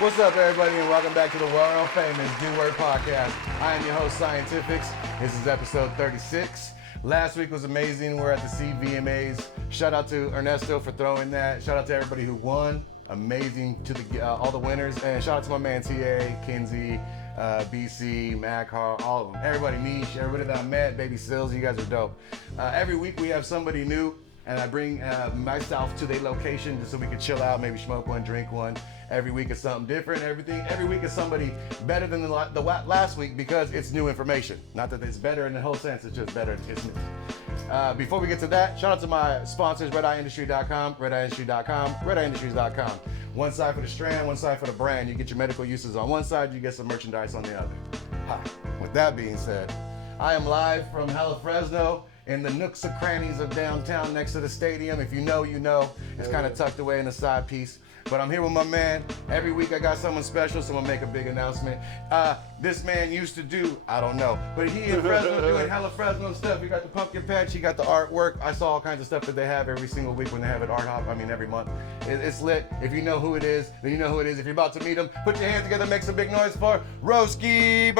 What's up, everybody, and welcome back to the world famous Do Word Podcast. I am your host, Scientifixxx. This is episode 36. Last week was amazing. We're at the CVMAs. Shout out to Ernesto for throwing that. Shout out to everybody who won. Amazing to the all the winners. And shout out to my man TA, Kinsey, BC, Mac, all of them. Everybody, Niche, everybody that I met, Baby Sills, you guys are dope. Every week we have somebody new, and I bring myself to their location just so we can chill out, maybe smoke one, drink one. Every week is something different. Every week is somebody better than the last week because it's new information. Not that it's better in the whole sense, it's just better. It's new. Before we get to that, shout out to my sponsors, RedEyeIndustry.com, RedEyeIndustry.com, RedEyeIndustries.com. One side for the strand, one side for the brand. You get your medical uses on one side, you get some merchandise on the other. Hi. With that being said, I am live from HellaFresno in the nooks and crannies of downtown next to the stadium. If you know, you know. It's kind of tucked away in the side piece. But I'm here with my man. Every week I got someone special, so I'm gonna make a big announcement. This man used to do, I don't know, but he in Fresno doing HellaFresno stuff. He got the pumpkin patch, he got the artwork. I saw all kinds of stuff that they have every single week when they have it every month. It's lit. If you know who it is, then you know who it is. If you're about to meet him, put your hands together, make some big noise for Roeski.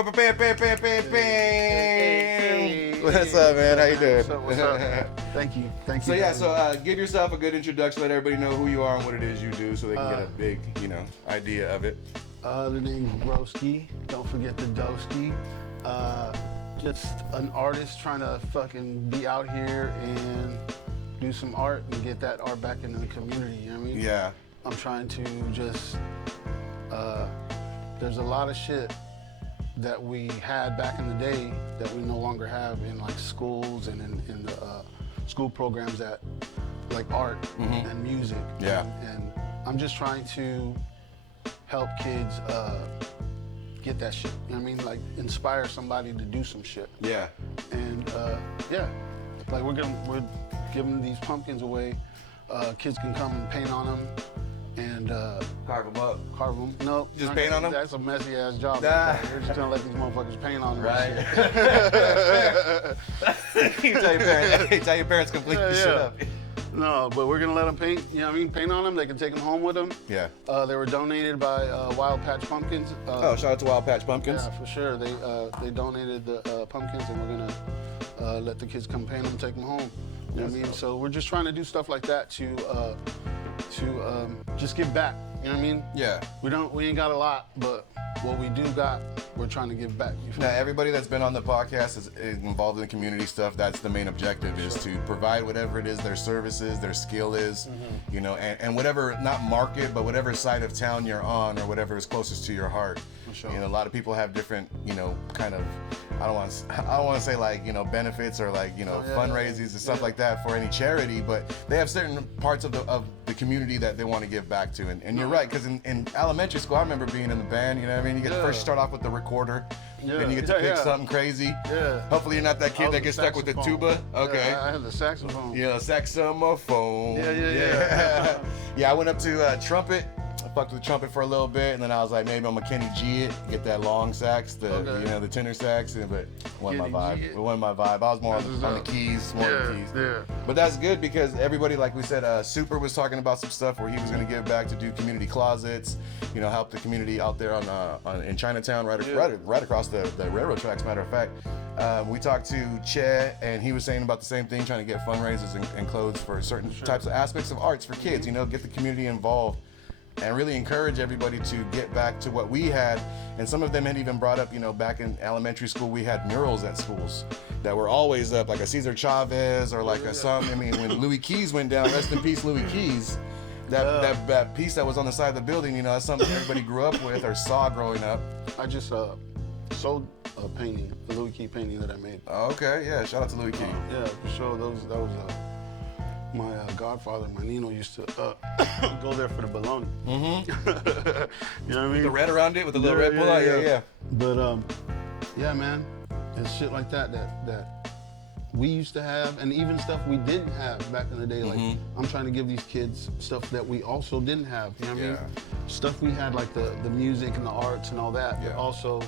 What's up, man? How you doing? What's up? Thank you. So yeah, give yourself a good introduction. Let everybody know who you are and what it is you do, so they can get a big, idea of it. The name's Roeski. Don't forget the Doeski. Just an artist trying to fucking be out here and do some art and get that art back into the community. You know what I mean? Yeah. I'm trying to just. There's a lot of shit that we had back in the day that we no longer have in like schools and in the school programs that like art and music. Yeah. And I'm just trying to help kids get that shit. You know what I mean? Like inspire somebody to do some shit. Yeah. And like we're giving these pumpkins away. Kids can come and paint on them and carve them up. Carve them. No. Just paint on them? That's a messy ass job. Nah. We're just gonna let these motherfuckers paint on them. Right. You tell your parents complete the shit up. No, but we're gonna let them paint. You know what I mean? Paint on them. They can take them home with them. Yeah. They were donated by Wild Patch Pumpkins. Shout out to Wild Patch Pumpkins. Yeah, for sure. They donated the pumpkins, and we're gonna let the kids come paint them, take them home. You know what I mean? So we're just trying to do stuff like that to just give back. You know what I mean? Yeah. We ain't got a lot, but what we do got, we're trying to give back. Now, everybody that's been on the podcast is involved in the community stuff. That's the main objective, is to provide whatever it is their services, their skill is, and whatever, not market, but whatever side of town you're on or whatever is closest to your heart. Sure. A lot of people have different, kind of, I don't want to say like, benefits or like, fundraisers and stuff like that for any charity, but they have certain parts of the community that they want to give back to. And you're right, because in elementary school, I remember being in the band, you know what I mean? You get to first start off with the recorder, then you get to pick something crazy. Yeah. Hopefully you're not that kid that gets stuck with the tuba. Okay. Yeah, I had the saxophone. Yeah, saxophone. Yeah. Yeah, I went up to trumpet. I fucked with the trumpet for a little bit, and then I was like, maybe I'm a Kenny G it, get that long sax, the tenor sax, but it wasn't my vibe. It wasn't my vibe. I was more on the keys, Yeah. But that's good because everybody, like we said, Super was talking about some stuff where he was going to give back to do community closets, help the community out there in Chinatown, right across the railroad tracks. Matter of fact, we talked to Che, and he was saying about the same thing, trying to get fundraisers and clothes for certain types of aspects of arts for kids. Get the community involved. And really encourage everybody to get back to what we had. And some of them had even brought up, back in elementary school, we had murals at schools that were always up, like a Cesar Chavez or like when Louis Keys went down, rest in peace, Louis Keys, that piece that was on the side of the building, that's something everybody grew up with or saw growing up. I just sold a painting, the Louis Key painting that I made. Okay, yeah, shout out to Louis Key. Yeah, for sure. That was my godfather, my Nino, used to go there for the bologna. You know what I mean? The red around it with the little red pull-out? Yeah. But, yeah, man, it's shit like that we used to have, and even stuff we didn't have back in the day. Like, I'm trying to give these kids stuff that we also didn't have. You know what I mean? Stuff we had, like the music and the arts and all that, but also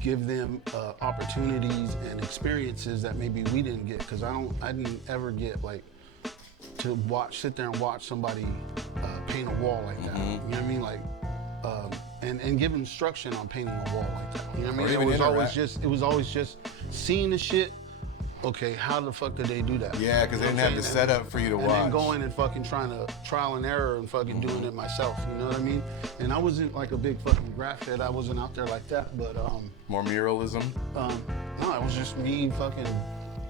give them opportunities and experiences that maybe we didn't get. Because I didn't ever get, like, to sit there and watch somebody paint a wall like that. You know what I mean? Like, and give instruction on painting a wall like that. You know what I Or mean? even It was always just seeing the shit. Okay, how the fuck did they do that? Yeah, because they didn't have the setup for you to watch. And then going and fucking trying to trial and error and fucking doing it myself. You know what I mean? And I wasn't like a big fucking graph head. I wasn't out there like that. But More muralism. no, it was just me fucking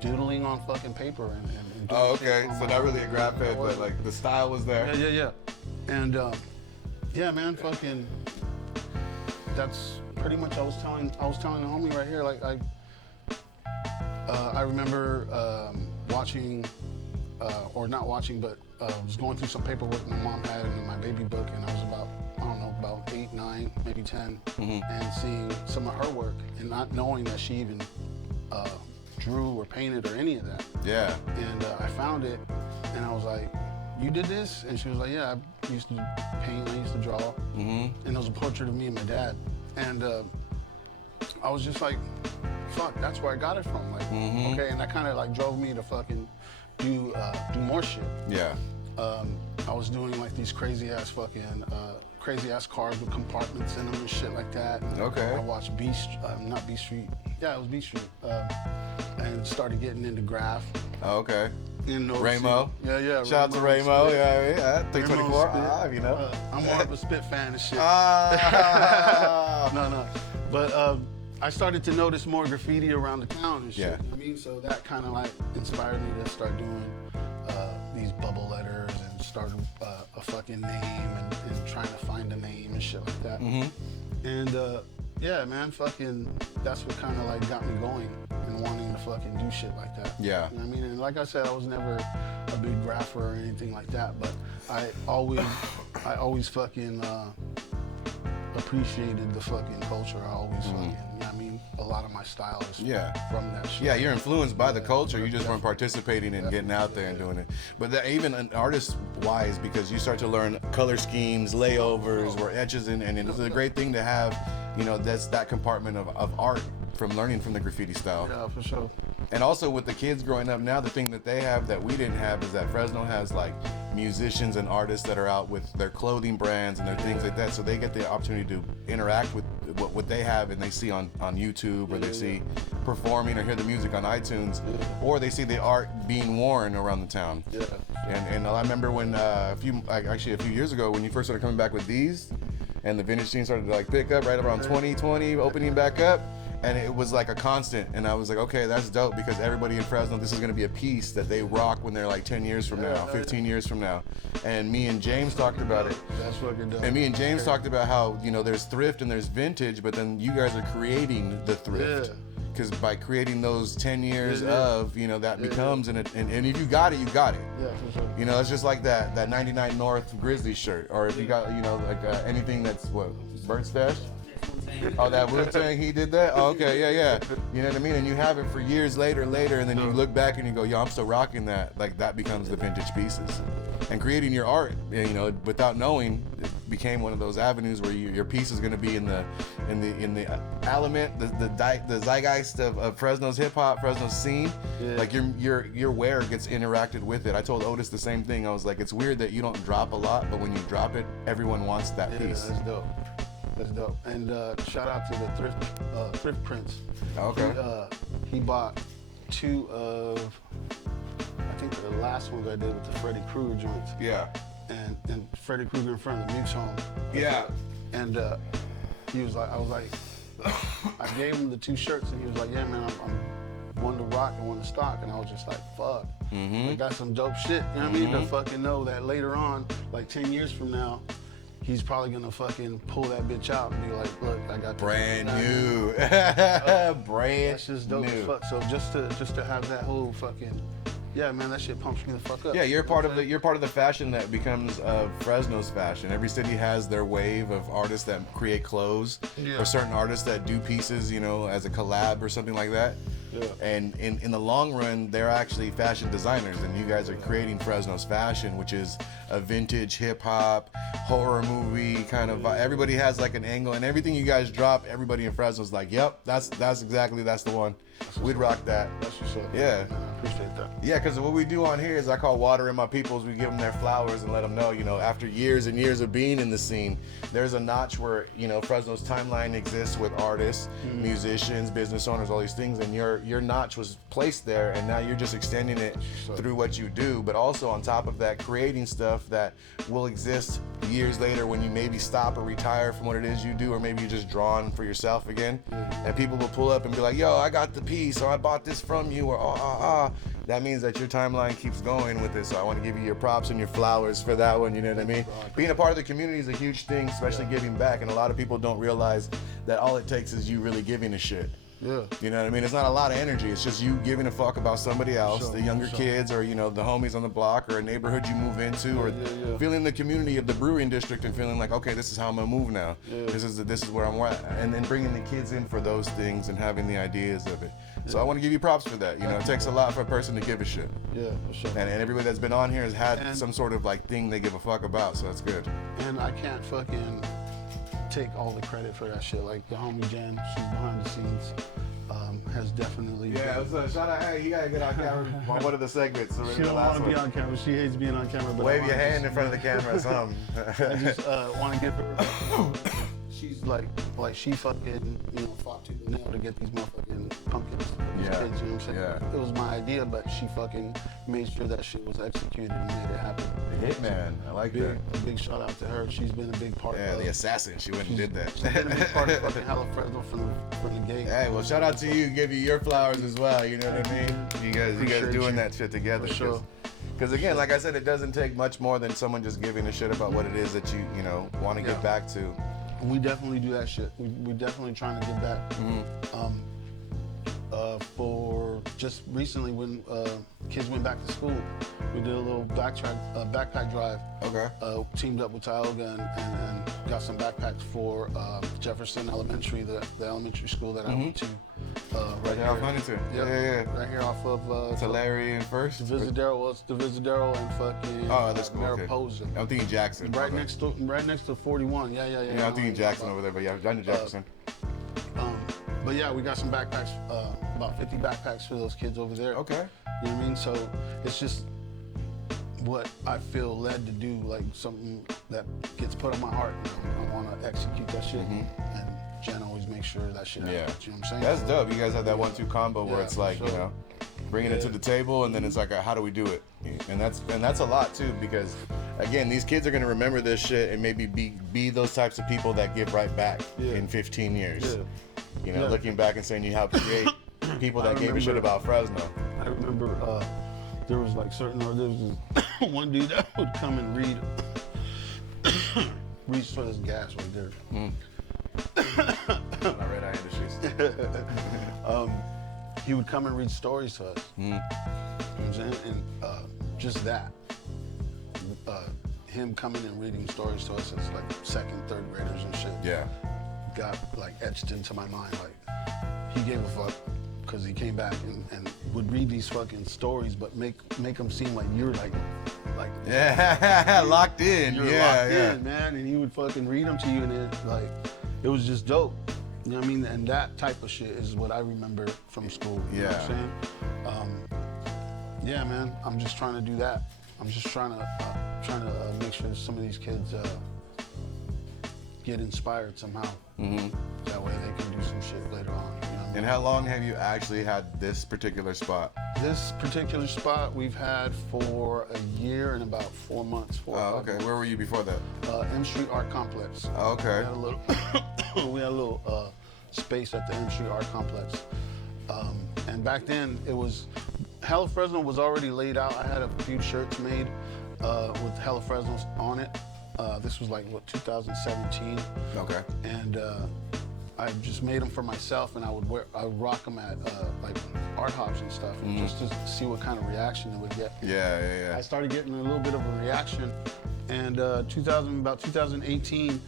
doodling on fucking paper and doing Oh, shit okay. on So my- not really a graph head, but like the style was there. Yeah. And yeah, man, fucking. That's pretty much I was telling the homie right here. Like I remember watching, or not watching, but was going through some paperwork my mom had in my baby book, and I was about 8, 9, maybe 10, and seeing some of her work and not knowing that she even drew or painted or any of that. Yeah. And I found it, and I was like, "You did this?" And she was like, "Yeah, I used to paint, I used to draw." And it was a portrait of me and my dad. And I was just like, fuck, that's where I got it from. Like, okay, and that kind of like drove me to fucking do more shit. Yeah. I was doing like these crazy ass cars with compartments in them and shit like that. And Okay. I watched not B Street. Yeah, it was B Street. And started getting into graph. Oh, okay. In Ramo. Yeah. Shout out to Ramo. Yeah. 324. You know. I'm more of a Spit fan and shit. Ah. No. But I started to notice more graffiti around the town and shit. Yeah. You know what I mean? So that kind of like inspired me to start doing these bubble letters and start a fucking name and trying to find a name and shit like that. And yeah, man, fucking, that's what kind of like got me going and wanting to fucking do shit like that. Yeah. You know what I mean? And like I said, I was never a big grapher or anything like that, but I always fucking appreciated the fucking culture. I always fucking, you know what I mean? A lot of my style is from that shit. Yeah, you're influenced by the culture. You just weren't participating and getting out there and doing it. But that, even an artist-wise, because you start to learn color schemes, layovers, where etches in, and it's a great thing to have, you know, that's that compartment of art from learning from the graffiti style. Yeah, for sure. And also with the kids growing up now, the thing that they have that we didn't have is that Fresno has like musicians and artists that are out with their clothing brands and their things like that. So they get the opportunity to interact with what they have and they see on YouTube, or they see performing or hear the music on iTunes, or they see the art being worn around the town. Yeah. And I remember when a few years ago when you first started coming back with these, and the vintage scene started to like pick up right around 2020, opening back up. And it was like a constant, and I was like, okay, that's dope, because everybody in Fresno, this is gonna be a piece that they rock when they're like 10 years from now, 15 years from now. And me and James talked about it. That's fucking dope. And me and James talked about how, you know, there's thrift and there's vintage, but then you guys are creating the thrift. Because by creating those 10 years of, you know, that becomes, and if you got it, you got it. Yeah, for sure. You know, it's just like that 99 North Grizzlies shirt, or if you got, you know, like anything that's, what, Birdstash? Oh, that Wu-Tang, he did that? Oh, okay, yeah. You know what I mean? And you have it for years later, and then you look back and you go, yo, I'm still rocking that. Like, that becomes the vintage pieces. And creating your art, you know, without knowing, it became one of those avenues where your piece is going to be in the element, the zeitgeist of Fresno's hip hop, Fresno's scene. Yeah. Like your wear gets interacted with it. I told Otis the same thing. I was like, it's weird that you don't drop a lot, but when you drop it, everyone wants that piece. That's dope. That's dope. And shout out to the thrift prince. Okay. He bought 2 of, I think the last ones I did with the Freddy Krueger joints. Yeah. And Freddy Krueger in front of the Muke's home. Yeah. And he was like, I was like, I gave him the 2 shirts, and he was like, yeah, man, I'm one to rock and one to stock. And I was just like, fuck. I got some dope shit. You know what I mean? To fucking know that later on, like 10 years from now, he's probably gonna fucking pull that bitch out and be like, look, I got this Brand new. Brand That's just dope new. as fuck. So just to have that whole fucking, yeah, man, that shit pumps me the fuck up. Yeah, you're part of the fashion that becomes Fresno's fashion. Every city has their wave of artists that create clothes, or certain artists that do pieces, you know, as a collab or something like that. Yeah. And in the long run, they're actually fashion designers, and you guys are creating Fresno's fashion, which is a vintage hip hop, horror movie kind of. Everybody has like an angle, and everything you guys drop, everybody in Fresno's like, yep, that's the one. We'd rock that. That's what's up. Yeah. Man, appreciate that. Yeah, because what we do on here is I call watering my peoples. We give them their flowers and let them know, after years and years of being in the scene, there's a notch where, Fresno's timeline exists with artists, musicians, business owners, all these things, and your notch was placed there, and now you're just extending it through what you do, but also on top of that, creating stuff that will exist years later when you maybe stop or retire from what it is you do, or maybe you're just drawn for yourself again, and people will pull up and be like, yo, I got the piece, or I bought this from you, or that means that your timeline keeps going with it. So I want to give you your props and your flowers for that one, you know what I mean? Being a part of the community is a huge thing, especially giving back, and a lot of people don't realize that all it takes is you really giving a shit. Yeah. You know what I mean? It's not a lot of energy. It's just you giving a fuck about somebody else, the younger kids, or the homies on the block, or a neighborhood you move into, or feeling the community of the brewing district and feeling like, okay, this is how I'm gonna move now. Yeah. This is where I'm at, and then bringing the kids in for those things and having the ideas of it. So I want to give you props for that. It takes a lot for a person to give a shit. Yeah, for sure. And everybody that's been on here has had some sort of thing they give a fuck about. So that's good. And I can't fucking take all the credit for that shit. Like the homie Jenn, she's behind the scenes. Has definitely. Yeah, what's up? Shout out, hey, you gotta get on camera on one of the segments. She don't want to be on camera. She hates being on camera. But wave your hand in front of the camera or something. I just want to give her. She's like she fucking fought tooth and nail to get these motherfucking pumpkins for these kids. You know what I'm saying? Yeah. It was my idea, but she fucking made sure that shit was executed and made it happen. The hitman, I like that. A big shout out to her. She's been a big part. Yeah, the assassin. She went and did that. She's been a big part of fucking HellaFresno from the gate. Hey, well, shout out to you. Give you your flowers as well. You know what I mean? You guys doing that shit together. For sure. Because again, like I said, it doesn't take much more than someone just giving a shit about what it is that you want to get back to. We definitely do that shit. We definitely trying to get back. For just recently when kids went back to school, we did a little backpack drive. Okay. Teamed up with Tioga and got some backpacks for Jefferson Elementary, the elementary school that I went to. Right here off Huntington. Yeah. Right here off of Tulare and First. Visadero. It's the Visadero and fucking that's cool. Mariposa. Okay. I'm thinking Jackson. Right next to 41. Yeah. Yeah, I'm thinking Jackson over there, but yeah, down to Jefferson. But yeah, we got some backpacks, about 50 backpacks for those kids over there. Okay. You know what I mean? So it's just what I feel led to do, like something that gets put on my heart. I want to execute that shit, and Jenn always makes sure that shit happens. You know what I'm saying? That's dope. You guys have that 1-2 combo where it's like, bringing it to the table, and then it's like, how do we do it? And that's a lot too, because again, these kids are gonna remember this shit and maybe be those types of people that give right back in 15 years. Looking back and saying you helped create people that gave a shit about Fresno. I remember there was like there was one dude that would come and reach for this gas right there. My red eye industries. He would come and read stories to us. You know what I'm saying? And just that. Him coming and reading stories to us as like 2nd, 3rd graders and shit. Yeah. Got like etched into my mind. Like he gave a fuck because he came back and would read these fucking stories, but make them seem like you're like locked in. You're locked in, man. And he would fucking read them to you, and it was just dope. You know what I mean? And that type of shit is what I remember from school. You know what I'm saying? Yeah, man. I'm just trying to do that. I'm just trying to make sure that some of these kids get inspired somehow. That way they can do some shit later on. You know what I mean? And how long have you actually had this particular spot? This particular spot we've had for a year and about 4 months. Okay. Where were you before that? M Street Art Complex. Okay. We had a little space at the M Street Art Complex. And back then HellaFresno was already laid out. I had a few shirts made with HellaFresno on it. This was like 2017. Okay. And I just made them for myself, and I would rock them at like art hops and stuff, and just to see what kind of reaction it would get. Yeah. I started getting a little bit of a reaction, and about 2018,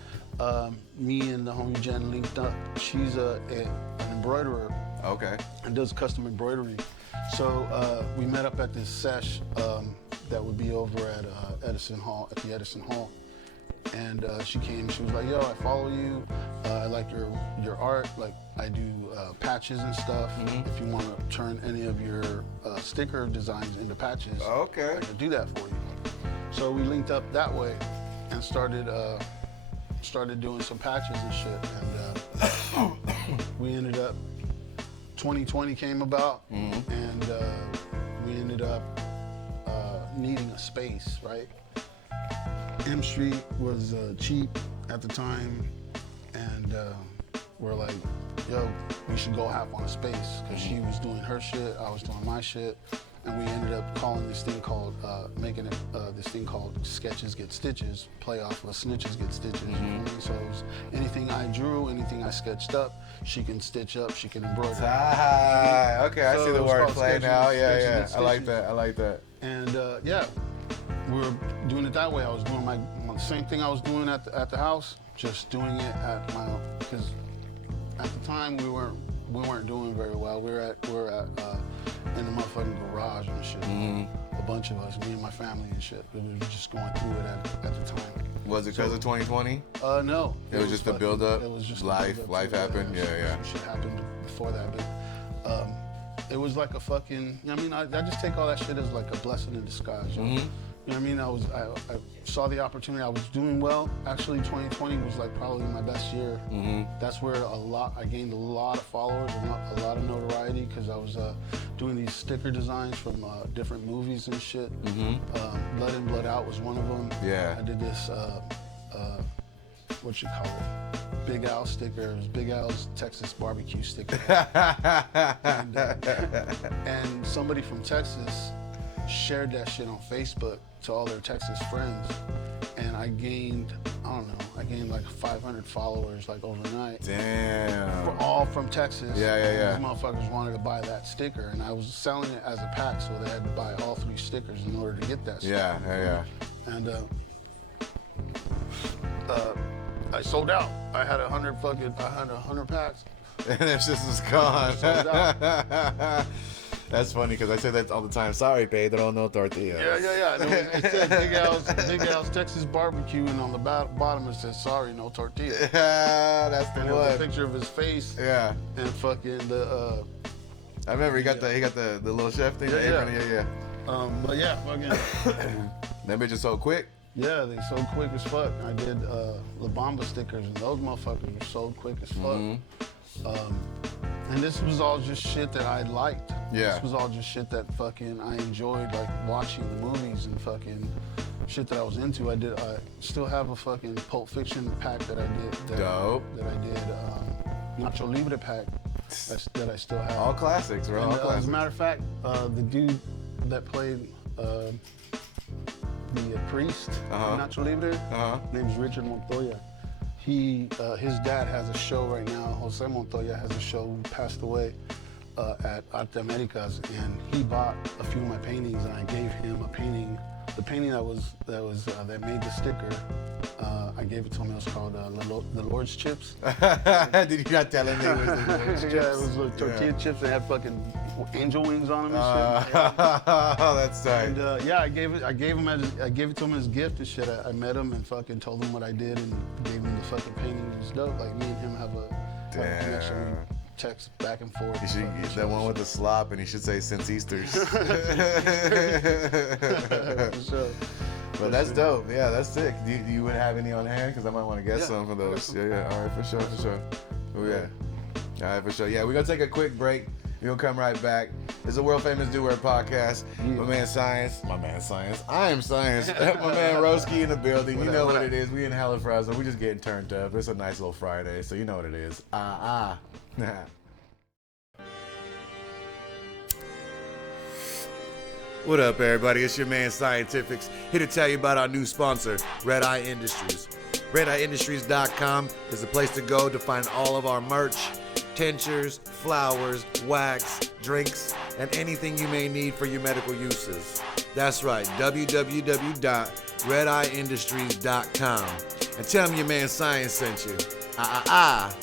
me and the homie Jenn linked up. She's an embroiderer. Okay. And does custom embroidery. So we met up at this sesh that would be over at the Edison Hall, And she came, she was like, yo, I follow you. I like your art. Like, I do patches and stuff. If you want to turn any of your sticker designs into patches, Okay. I can do that for you. So we linked up that way and started doing some patches and shit. And we ended up, 2020 came about, and we ended up needing a space, right? M Street was cheap at the time, and we're like, yo, we should go hop on a space, because she was doing her shit, I was doing my shit, and we ended up calling this thing called, Sketches Get Stitches, play off of Snitches Get Stitches. You know what I mean? So it was anything I drew, anything I sketched up, she can stitch up, she can embroider. Okay, I So see the it was called wordplay Sketches- now. Sketches Yeah, Get I like Stitches. that. I like that. And yeah, we were doing it that way. I was doing my same thing I was doing at the house, just doing it at my, because at the time we weren't doing very well. We were at in the motherfucking garage and shit. A bunch of us, me and my family and shit. We were just going through it at the time. Was it because of 2020? No. It was just a build-up? It was just Life happened? Yeah. Some shit happened before that, but it was like a fucking, I mean, I just take all that shit as like a blessing in disguise. You know? You know what I mean? I saw the opportunity. I was doing well. Actually, 2020 was like probably my best year. That's where I gained a lot of followers, a lot of notoriety, because I was doing these sticker designs from different movies and shit. Blood In, Blood Out was one of them. Yeah. I did this, what you call it? Big Al sticker. It was Big Al's Texas BBQ sticker. And somebody from Texas shared that shit on Facebook to all their Texas friends, and I gained like 500 followers like overnight. Damn. All from Texas. Yeah. These motherfuckers wanted to buy that sticker, and I was selling it as a pack, so they had to buy all 3 stickers in order to get that sticker. Yeah. And I sold out. I had 100 packs. And that shit is gone. Sold out. That's funny because I say that all the time. Sorry, Pedro, no tortillas. Yeah. It said Big Al's Texas Barbecue, and on the bottom it says, sorry, no tortilla. Yeah, that's the And it was a one. picture of his face. Yeah. And fucking the, I remember he got the little chef thing. the Yeah. apron. Yeah. but yeah, fucking, That bitch is so quick. yeah, they sold quick as fuck. I did La Bamba stickers, and those motherfuckers were sold quick as fuck. And this was all just shit that I liked. Yeah. This was all just shit that fucking I enjoyed, like watching the movies and fucking shit that I was into. I still have a fucking Pulp Fiction pack that I did. Dope. That I did, Nacho Libre pack that I still have. All classics, bro. And, All as classics. a matter of fact, the dude that played the priest in Nacho Libre, name's Richard Montoya. His dad has a show right now. Jose Montoya has a show. He passed away at Arte Americas, and he bought a few of my paintings, and I gave him a painting. The painting that made the sticker, I gave it to him. It was called The Lord's Chips. Did you not tell him it was the Lord's chips? Yeah, it was like tortilla chips that had fucking angel wings on them and shit. Oh, that's tight. And yeah, I gave it to him as a gift and shit. I met him and fucking told him what I did and gave him the fucking painting. It was dope. Like, me and him have a connection. We text back and forth. You should get that one with the slop, and he should say since Easter's. For sure. But that's dope. Yeah, that's sick. Do you would have any on hand? Because I might want to get some of those. Yeah. All right, for sure. Oh, yeah. All right, for sure. Yeah, we're going to take a quick break. We're going to come right back. It's a world famous Do Word podcast. My man Science. I am Science. My man Roeski in the building. You know what it is. We in HellaFresno. We just getting turned up. It's a nice little Friday, so you know what it is. Ahh Ahhh. What up, everybody? It's your man Scientifixxx, here to tell you about our new sponsor, Red Eye Industries. RedEyeIndustries.com is the place to go to find all of our merch, tinctures, flowers, wax, drinks, and anything you may need for your medical uses. That's right, www.redeyeindustries.com. And tell them your man Science sent you. Ahh Ahhh.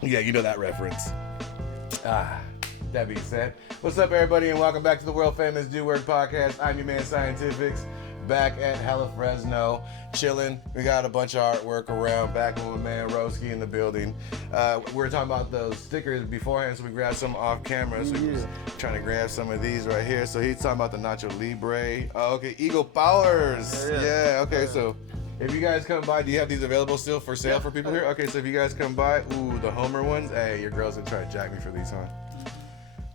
Yeah, you know that reference. That being said, what's up, everybody, and welcome back to the world famous Do Work podcast. I'm your man Scientifixxx, back at HellaFresno, chilling. We got a bunch of artwork around, back with my man Roeski in the building. We were talking about those stickers beforehand, so we grabbed some off camera. So we was trying to grab some of these right here. So he's talking about the Nacho Libre. Oh, okay, Eagle Powers. Yeah, okay, so if you guys come by, do you have these available still for sale for people here? Okay, so if you guys come by, the Homer ones, hey, your girls gonna try to jack me for these, huh?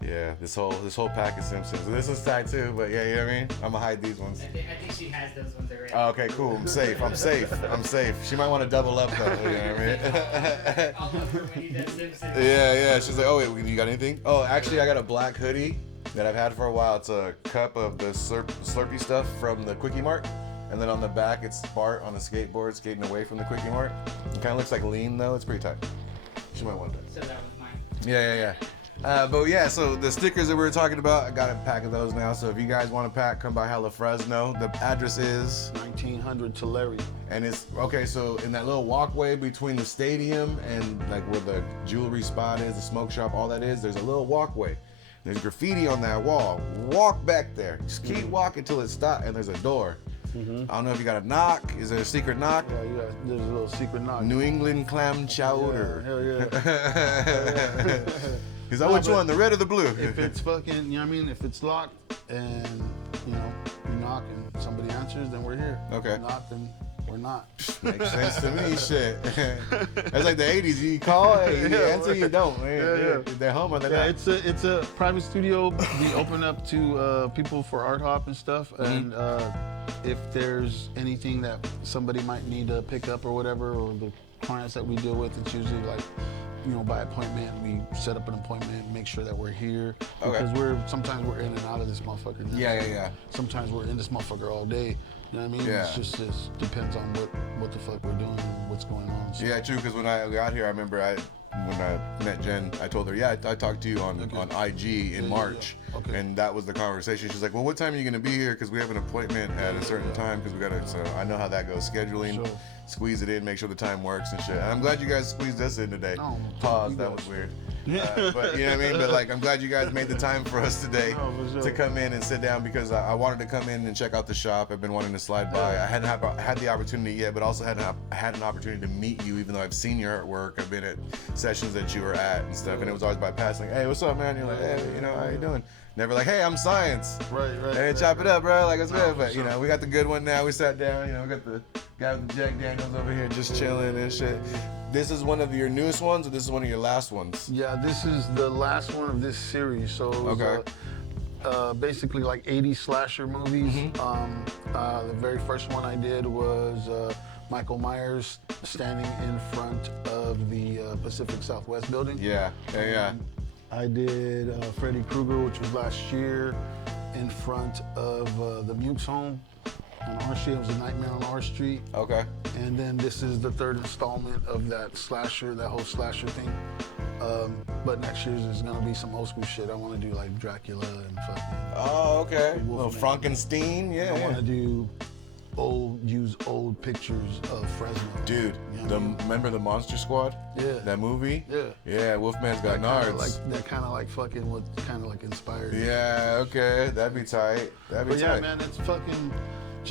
Yeah, this whole pack of Simpsons. This is tight too, but yeah, you know what I mean? I'm gonna hide these ones. I think she has those ones already. Oh, okay, cool. I'm safe. She might want to double up though. You know what I mean? I'll love her when he does Simpsons. Yeah. She's like, oh wait, you got anything? Oh, actually, I got a black hoodie that I've had for a while. It's a cup of the Slurpee stuff from the Quickie Mart. And then on the back, it's Bart on a skateboard skating away from the Quickie Mart. It kind of looks like lean though. It's pretty tight. She might want that. So that was mine. Yeah. But yeah, so the stickers that we were talking about, I got a pack of those now. So if you guys want a pack, come by HellaFresno. The address is 1900 Tulare. And it's okay. So in that little walkway between the stadium and like where the jewelry spot is, the smoke shop, all that is, there's a little walkway. There's graffiti on that wall. Walk back there. Just keep walking till it stops, and there's a door. I don't know if you got a knock. Is there a secret knock? Yeah, there's a little secret knock. New England clam chowder. Hell yeah. He's like, which one, the red or the blue? If it's fucking, you know what I mean? If it's locked and, you know, you knock and somebody answers, then we're here. Okay. If not, then we're not. Makes sense to me, shit. That's like the 80s. You call, hey, you answer, you don't. Yeah. They're home or they're Yeah, not. it's a private studio. We open up to people for art hop and stuff. And if there's anything that somebody might need to pick up or whatever, or the clients that we deal with, it's usually like, you know, by appointment. We set up an appointment, make sure that we're here. Okay. Because sometimes we're in and out of this motherfucker. Yeah. Sometimes we're in this motherfucker all day. You know what I mean? Yeah. It depends on what the fuck we're doing and what's going on. So. Yeah, true, because when I got here, I remember when I met Jenn, I told her, I talked to you on IG in March. Okay. And that was the conversation. She's like, well, what time are you going to be here? Because we have an appointment at a certain time, because we got to, so I know how that goes. Scheduling, Sure. Squeeze it in, make sure the time works and shit. And I'm glad you guys squeezed us in today. Oh, Pause, that was weird. But you know what I mean? But like, I'm glad you guys made the time for us today to come in and sit down, because I wanted to come in and check out the shop. I've been wanting to slide by. I hadn't had the opportunity yet, but also had an opportunity to meet you, even though I've seen your artwork. I've been at sessions that you were at and stuff, and it was always by passing. Hey, what's up, man? You're like, hey, you know, how you doing? Never like, hey, I'm Science. Right. Hey, chop it up, bro. Like, it's good. But, you know, we got the good one now. We sat down. You know, we got the guy with the Jack Daniels over here just chilling and shit. This is one of your newest ones, or this is one of your last ones? Yeah, this is the last one of this series. So it was, basically like 80s slasher movies. The very first one I did was Michael Myers standing in front of the Pacific Southwest building. Yeah. I did Freddy Krueger, which was last year, in front of the Mukes home on R Street. It was a Nightmare on R Street. Okay. And then this is the third installment of that whole slasher thing. But next year's is gonna be some old school shit. I wanna do like Dracula and fucking. Oh, okay. Wolfman. Little Frankenstein, yeah. I wanna do use old pictures of Fresno. Dude, remember the Monster Squad? Yeah. That movie? Yeah. Yeah, Wolfman's got nards. That kind of like fucking what kind of like inspired. Yeah, okay. That'd be tight. But yeah, man, it's fucking.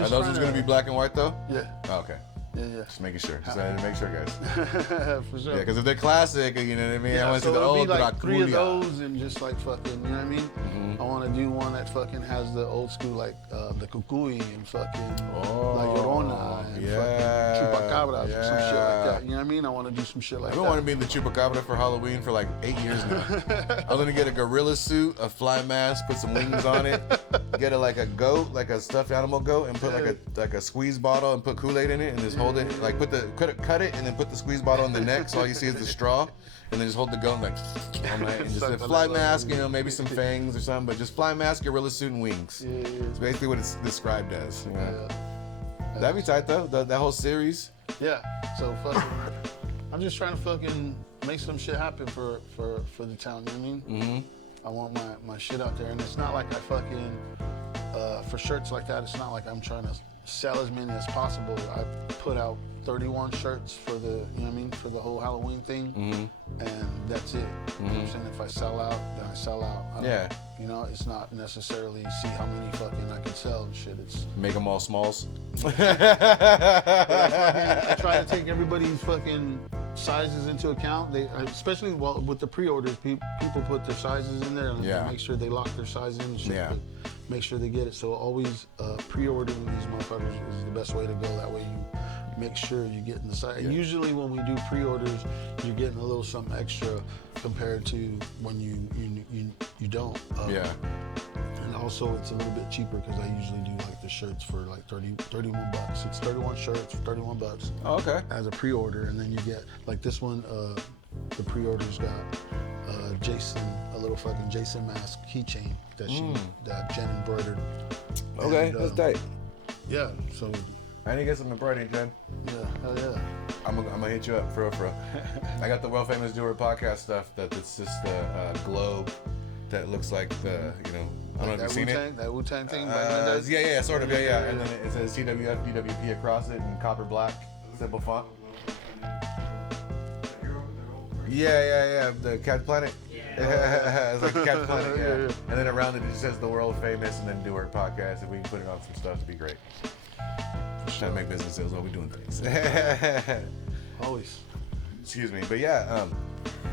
Are those gonna be black and white though? Yeah. Oh, okay. Yeah. Just making sure. Just had to make sure, guys. For sure. Yeah, because if they're classic, you know what I mean? Yeah, I want to so see the it'll old be like 3 of Dracula. those and just like fucking, you know what I mean? I want to do one that fucking has the old school, like the Kukui and fucking La Llorona and fucking Chupacabras or some shit like that. You know what I mean? I want to do some shit like I've that. been wanting to be in the Chupacabra for Halloween for like 8 years now. I was gonna get a gorilla suit, a fly mask, put some wings on it, get like a goat, like a stuffed animal goat, and put like a squeeze bottle and put Kool-Aid in it and just hold it, like cut it and then put the squeeze bottle in the neck, so all you see is the straw, and then just hold the gun like all night, and just a fly mask, you know, maybe some fangs or something, but just fly mask, gorilla suit, and wings. Yeah. It's basically what it's described as. You know? Yeah. That'd be tight though. That whole series. Yeah. So fucking, I'm just trying to fucking make some shit happen for the town. You know what I mean? Mm-hmm. I want my shit out there, and it's not like I fucking for shirts like that. It's not like I'm trying to sell as many as possible. I put out 31 shirts for the, you know what I mean, for the whole Halloween thing, and that's it. You know what I'm saying? If I sell out, then I sell out. I don't, you know, it's not necessarily see how many fucking I can sell and shit. It's Make them all smalls. I try to take everybody's fucking sizes into account. They, especially with the pre-orders, people put their sizes in there and make sure they lock their size in and shit. Make sure they get it. So always pre-ordering these motherfuckers is the best way to go. That way you make sure you're getting the size. And usually when we do pre-orders, you're getting a little something extra compared to when you don't. And also it's a little bit cheaper because I usually do like the shirts for like 31 bucks. It's 31 shirts for 31 bucks. Oh, okay. As a pre-order, and then you get like this one. The pre-orders got Jason, a little fucking Jason mask keychain that Jenn embroidered. Okay, and, that's tight. Yeah, so. I need to get some embroidery, Jenn. Yeah, hell yeah. I'm gonna hit you up for real. I got the world famous Do Work podcast stuff. It's just a globe that looks like the, you know, I don't know if you've seen it. That Wu-Tang thing? Yeah, sort of, yeah. And then it says TWFDWP across it in copper black, simple font. Yeah, the Cat Planet. It's like the Cat Planet, yeah. And then around it just says the world famous and then Do Work podcast. If we can put it on some stuff, it'd be great. Trying to make business sales while we're doing things. Always. Excuse me, but yeah,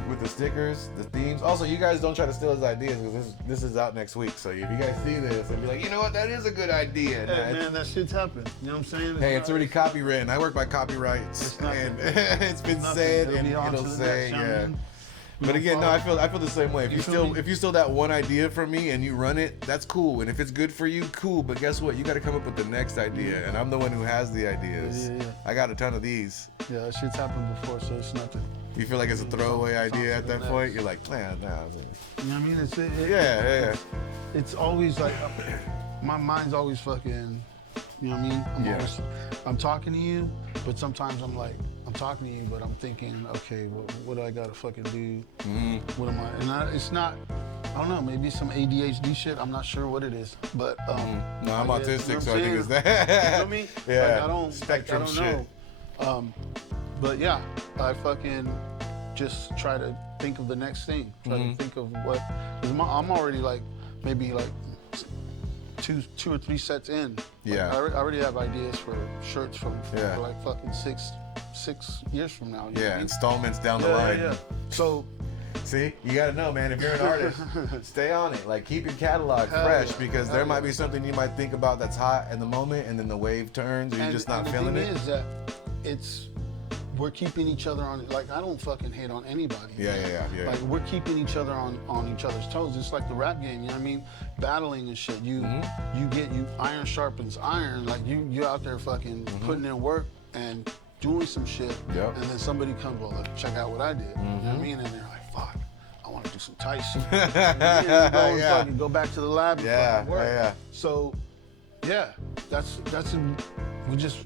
with the stickers, the themes. Also, you guys don't try to steal his ideas because this is out next week. So if you guys see this and be like, you know what, that is a good idea. Hey, man, that shit's happened. You know what I'm saying? It's already copywritten. I work by copyrights, and it's been said, and it'll say, But again, no, I feel the same way. If you steal that one idea from me and you run it, that's cool. And if it's good for you, cool. But guess what? You got to come up with the next idea, and I'm the one who has the ideas. Yeah. I got a ton of these. Yeah, that shit's happened before, so it's nothing. You feel like it's a throwaway idea at that point? You're like, man, nah. You know what I mean? It's always like my mind's always fucking. You know what I mean? I'm talking to you, but sometimes I'm like. I'm talking to you, but I'm thinking, okay, what do I gotta fucking do? What am I? And it's not, I don't know, maybe some ADHD shit. I'm not sure what it is, but no, I'm autistic, so I think it's that. You know what I mean? Yeah. Like, Spectrum I don't shit. know. But yeah, I fucking just try to think of the next thing. Try to think of what. Cause I'm already like maybe like two or three sets in. Like, I already have ideas for shirts for like fucking 6 years from now. You know installments down the line. Yeah. So, see, you gotta know, man, if you're an artist, stay on it. Like, keep your catalog fresh because there might be something you might think about that's hot in the moment and then the wave turns or you're just not feeling it. The thing is that we're keeping each other on, like, I don't fucking hate on anybody. Yeah. Like, we're keeping each other on each other's toes. It's like the rap game, you know what I mean? Battling and shit. You iron sharpens iron. Like, you out there fucking putting in work and doing some shit, and then somebody comes, well, look, check out what I did. You know what I mean? And they're like, fuck, I want to do some tight shit. And go back to the lab and fucking work. So, yeah, we just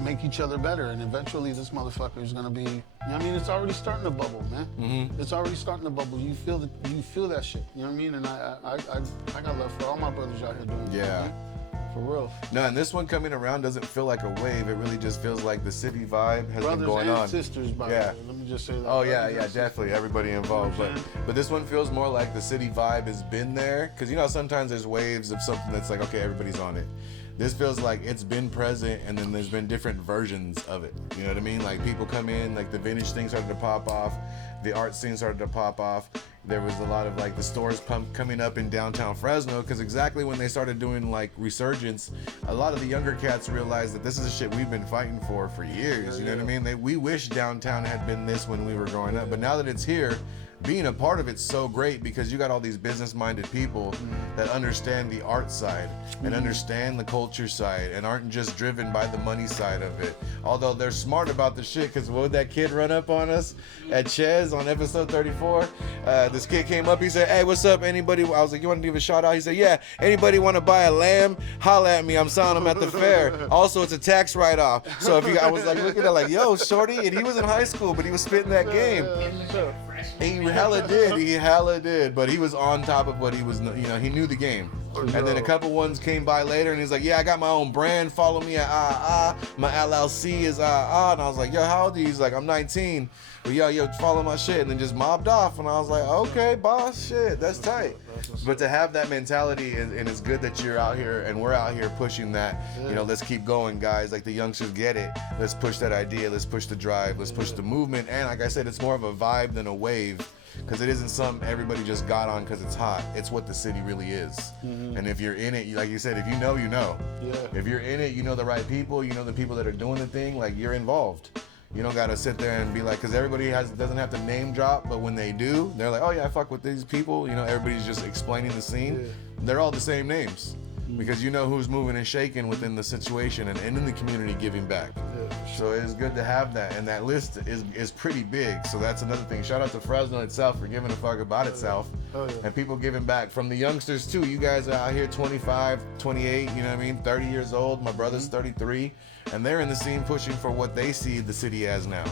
make each other better, and eventually this motherfucker is gonna be, you know what I mean? It's already starting to bubble, man. It's already starting to bubble. You feel that shit, you know what I mean? And I got love for all my brothers out here doing it. For real. No, and this one coming around doesn't feel like a wave. It really just feels like the city vibe has been going on. Brothers and sisters, by the way. Let me just say that. Oh, yeah, definitely. Everybody involved. But this one feels more like the city vibe has been there. Because, you know, sometimes there's waves of something that's like, okay, everybody's on it. This feels like it's been present and then there's been different versions of it. You know what I mean? Like, people come in, like the vintage thing started to pop off. The art scene started to pop off. There was a lot of like the stores coming up in downtown Fresno because exactly when they started doing like resurgence, a lot of the younger cats realized that this is the shit we've been fighting for years. You know what I mean? We wish downtown had been this when we were growing up, but now that it's here, being a part of it's so great because you got all these business-minded people that understand the art side and understand the culture side and aren't just driven by the money side of it. Although they're smart about the shit, because what would that kid run up on us at Ches on episode 34? This kid came up, he said, hey, what's up, anybody? I was like, you want to give a shout out? He said, yeah, anybody want to buy a lamb? Holla at me, I'm selling them at the fair. Also, it's a tax write-off. So I was like looking at like, yo, shorty, and he was in high school, but he was spitting that game. He hella did. He hella did. But he was on top of what he was. He knew the game. And then a couple ones came by later, and he's like, "Yeah, I got my own brand. Follow me at Ahh Ahhh. My LLC is Ahh Ahh." And I was like, "Yo, how old are you?" He's like, "I'm 19." But yo, follow my shit, and then just mobbed off. And I was like, "Okay, boss, shit, that's tight." But to have that mentality, and it's good that you're out here and we're out here pushing that. Let's keep going, guys. Like the youngsters get it. Let's push that idea. Let's push the drive. Let's push the movement. And like I said, it's more of a vibe than a wave. Because it isn't something everybody just got on because it's hot. It's what the city really is. And if you're in it, like you said, if you know, you know. If you're in it, you know the right people. You know the people that are doing the thing. Like, you're involved. You don't got to sit there and be like, because everybody doesn't have to name drop, but when they do, they're like, "Oh yeah, I fuck with these people." Everybody's just explaining the scene. They're all the same names. Because you know who's moving and shaking within the situation and in the community giving back. So it's good to have that, and that list is pretty big. So that's another thing. Shout out to Fresno itself for giving a fuck about itself. And people giving back from the youngsters too. You guys are out here 25, 28, 30 years old. My brother's 33. And they're in the scene pushing for what they see the city as now.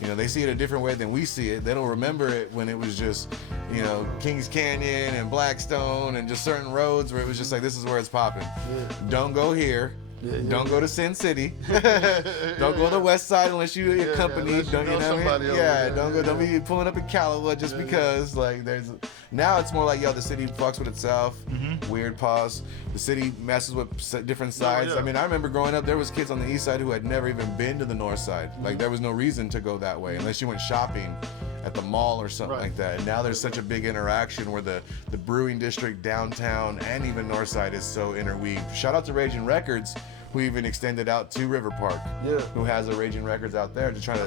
They see it a different way than we see it. They don't remember it when it was just, Kings Canyon and Blackstone and just certain roads where it was just like, this is where it's popping. Don't go here. Don't go to Sin City. Don't go to the West Side unless you're accompanied. Don't Don't be pulling up in Callaway just because. Like, now it's more like, yo, the city fucks with itself. Weird pause. The city messes with different sides. I mean, I remember growing up, there was kids on the east side who had never even been to the north side. Like, there was no reason to go that way unless you went shopping at the mall or something like that. And now there's such a big interaction where the brewing district, downtown, and even north side is so interweaved. Shout out to Raging Records, who even extended out to River Park, who has a Raging Records out there to try to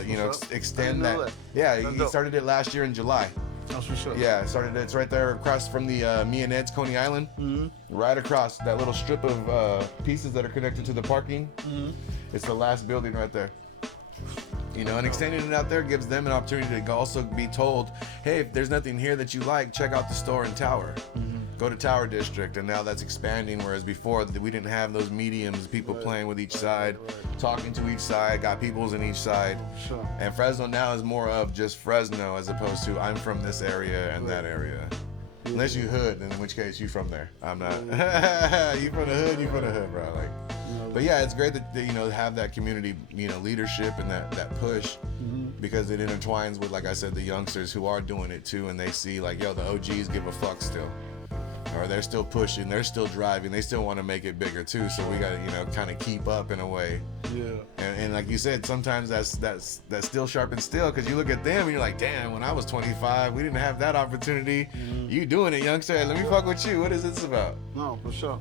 extend that. Yeah, he started it last year in July. That's for sure. Yeah, it's right there across from the Me and Ed's Coney Island. Right across that little strip of pieces that are connected to the parking. It's the last building right there. And extending it out there gives them an opportunity to also be told, hey, if there's nothing here that you like, check out the store in Tower. Go to Tower District, and now that's expanding, whereas before we didn't have those mediums, people playing with each side, talking to each side, got peoples in each side. And Fresno now is more of just Fresno as opposed to I'm from this area and that area. Unless you hood, in which case you from there. I'm not. You from the hood, bro. Like, but yeah, it's great that have that community, leadership and that push, because it intertwines with, like I said, the youngsters who are doing it too, and they see like, yo, the OGs give a fuck still, or they're still pushing, they're still driving, they still want to make it bigger too. So we got to kind of keep up in a way. And like you said, sometimes that's still sharp and still, because you look at them and you're like, damn, when I was 25, we didn't have that opportunity. You doing it, youngster. Let me fuck with you. What is this about? No, for sure.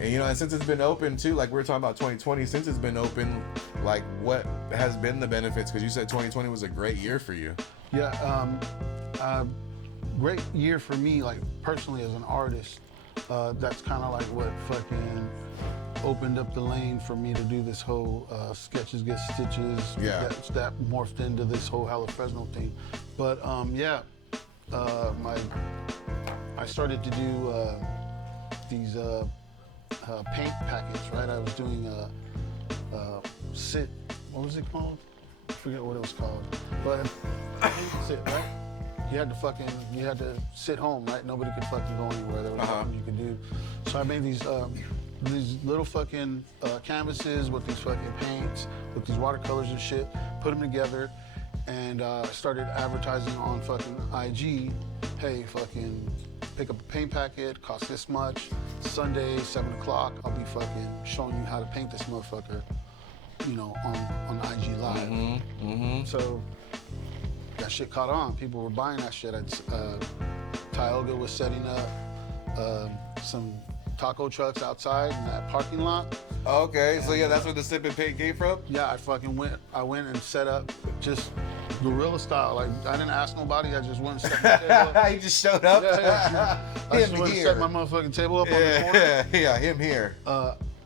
And and since it's been open too, like we were talking about 2020, since it's been open, like what has been the benefits? Because you said 2020 was a great year for you. Great year for me, like personally as an artist. That's kind of like what fucking opened up the lane for me to do this whole sketches get stitches. That morphed into this whole HellaFresno thing. But I started to do these paint packets, right? I was doing what was it called? I forget what it was called. But sit, right? You had to sit home, right? Nobody could fucking go anywhere. There was nothing you could do. So I made these little fucking canvases with these fucking paints, with these watercolors and shit, put them together, and started advertising on fucking IG. Hey, fucking pick up a paint packet, cost this much. Sunday, 7 o'clock, I'll be fucking showing you how to paint this motherfucker, on IG Live. So that shit caught on. People were buying that shit. Tioga was setting up some taco trucks outside in that parking lot. Okay, so yeah, that's where the sip and paint came from? Yeah, I went and set up just guerrilla style. Like, I didn't ask nobody, I just went and set my table up. You just showed up? I just went and set my motherfucking table up on the corner. Yeah, him here.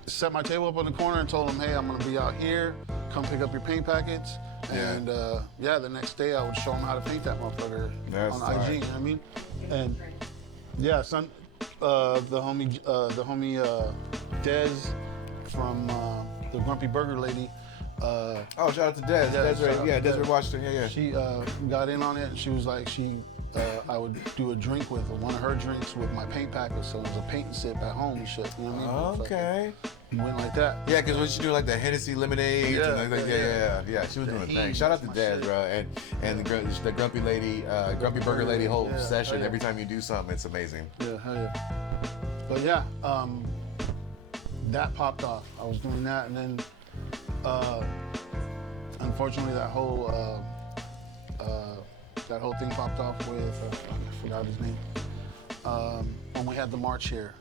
Set my table up on the corner and told him, hey, I'm gonna be out here. Come pick up your paint packets. And the next day I would show them how to paint that motherfucker on IG. You know what I mean? And yeah, the homie Dez from the Grumpy Burger Lady, Oh, shout out to Des. Desiree Washington. Yeah. She got in on it. And she was like, I would do a drink with one of her drinks with my paint packets. So it was a paint and sip at home and shit. You know what I mean? Okay. Went like that. Yeah, because when she do like the Hennessy lemonade, yeah, she was doing a thing. Shout out to Des, bro, and the Grumpy Lady, Grumpy Burger Lady whole session. Every time you do something, it's amazing. Yeah, hell yeah. But yeah, that popped off. I was doing that, and then unfortunately that whole thing popped off with I forgot his name. When we had the march here.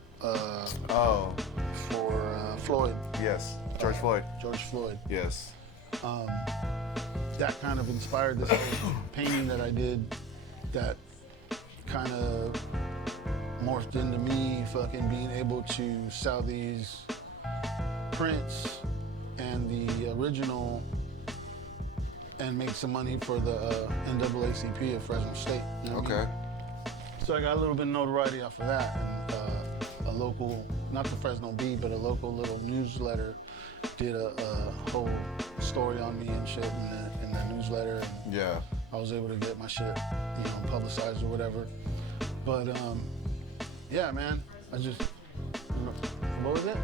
For Floyd. Yes, George Floyd. George Floyd. Yes. That kind of inspired this painting that I did that kind of morphed into me fucking being able to sell these prints and the original and make some money for the NAACP of Fresno State. You know what I mean? So I got a little bit of notoriety off of that. And a local, not the Fresno Bee, but a local little newsletter did a whole story on me and shit in the newsletter. And yeah. I was able to get my shit, publicized or whatever. But yeah, man, what was it?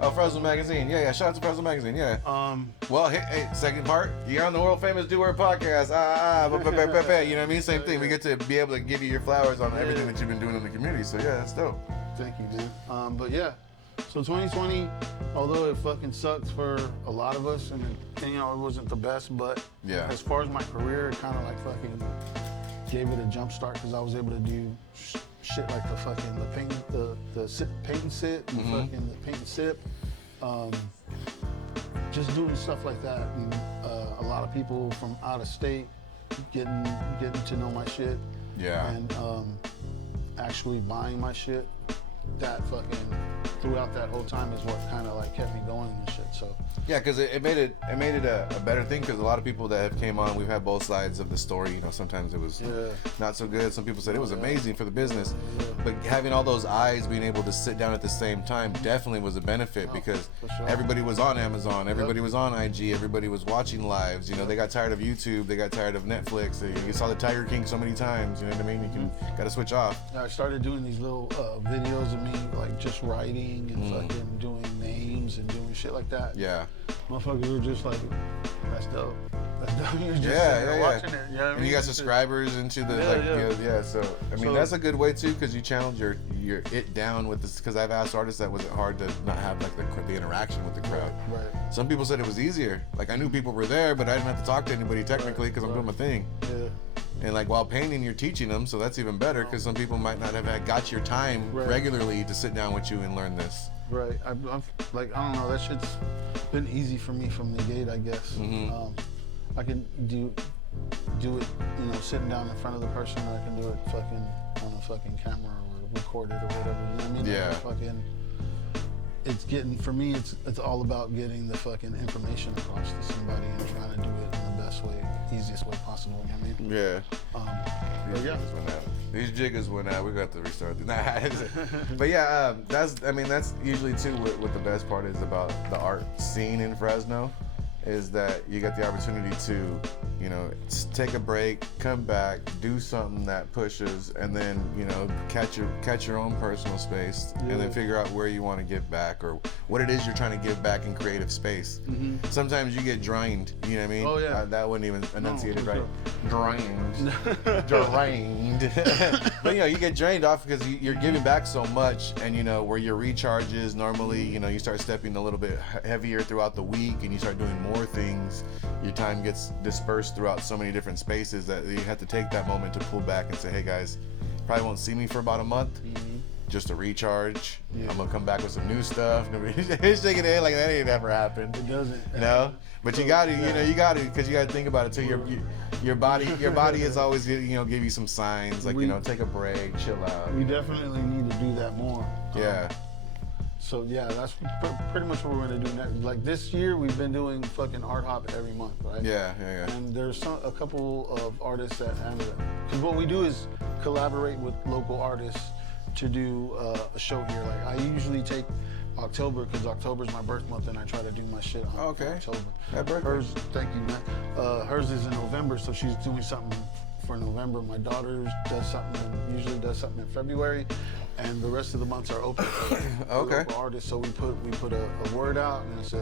Oh, Fresno Magazine. Yeah. Shout out to Fresno Magazine. Yeah. Well, hey, second part. You're on the world famous Do Word podcast. You know what I mean? Same thing. We get to be able to give you your flowers on everything that you've been doing in the community. So yeah, that's dope. Thank you, man. But yeah, so 2020, although it fucking sucked for a lot of us, and it wasn't the best, but yeah, as far as my career, it kind of like fucking gave it a jump start because I was able to do shit like the paint and sit, the paint and sip, just doing stuff like that, and a lot of people from out of state getting to know my shit, and actually buying my shit. That fucking throughout that whole time is what kind of like kept me going and shit. So yeah, because it made it a better thing because a lot of people that have came on, we've had both sides of the story. Sometimes it was not so good. Some people said it was amazing for the business, but having all those eyes being able to sit down at the same time definitely was a benefit because everybody was on Amazon, everybody was on IG, everybody was watching lives. They got tired of YouTube, they got tired of Netflix. You saw the Tiger King so many times. You know what I mean? Got to switch off. I started doing these little videos of me like just writing and fucking doing names and doing shit like that. Yeah. Motherfuckers were just like, that's dope. That's dope. You're just watching it. You know what I mean? And you got subscribers into the So I mean that's a good way too because you challenge your it down with this. Because I've asked artists that was it hard to not have like the interaction with the crowd. Right. Some people said it was easier. Like I knew people were there, but I didn't have to talk to anybody technically because I'm doing my thing. Yeah. And like while painting, you're teaching them, so that's even better because some people might not have got your time regularly to sit down with you and learn this. Right. I'm like, I don't know, that shit's been easy for me from the gate, I guess. I can do it, sitting down in front of the person, or I can do it fucking on a fucking camera or record it or whatever. You know what I mean? Yeah. Fucking, it's getting, for me, it's all about getting the fucking information across to somebody and trying to do it in the best way, easiest way possible. You know what I mean? Yeah. But yeah. These jiggers went out. We got to restart. But yeah, that's usually too what the best part is about the art scene in Fresno, is that you get the opportunity to, take a break, come back, do something that pushes, and then catch your own personal space, and then figure out where you want to give back or what it is you're trying to give back in creative space. Sometimes you get drained. You know what I mean? Oh yeah. That wasn't even enunciated right. Drained. But you get drained off because you're giving back so much, and where your recharge is normally, you start stepping a little bit heavier throughout the week, and you start doing more things. Your time gets dispersed throughout so many different spaces that you have to take that moment to pull back and say, hey guys, probably won't see me for about a month. Just a recharge. I'm gonna come back with some new stuff. He's shaking the head like that ain't ever happened. It doesn't. No, but you got to, you got to, because you got to think about it too. Your body is always, give you some signs like take a break, chill out. We definitely need to do that more. Yeah. So yeah, that's pretty much what we're gonna do next. Like this year, we've been doing fucking art hop every month, right? Yeah. And there's a couple of artists that ended up, because what we do is collaborate with local artists to do a show here. Like I usually take October, because October's my birth month, and I try to do my shit on Okay. October. Happy birthday. Hers, thank you, man. Hers is in November, so she's doing something for November. My daughter usually does something in February, and the rest of the months are open for Okay. local artists. So we put a word out, and it's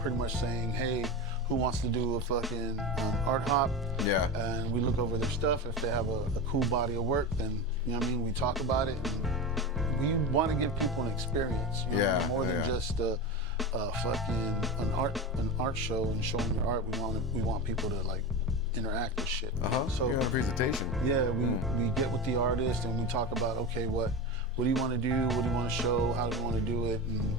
pretty much saying, hey, who wants to do a fucking art hop? Yeah. And we look over their stuff. If they have a cool body of work, then, you know what I mean, we talk about it. And we want to give people an experience, you know, Yeah, more than yeah. just an art show and showing your art. We want people to like interact with shit. So you're on a presentation. Yeah, we get with the artist and we talk about, okay, what do you want to do? What do you want to show? How do you want to do it? And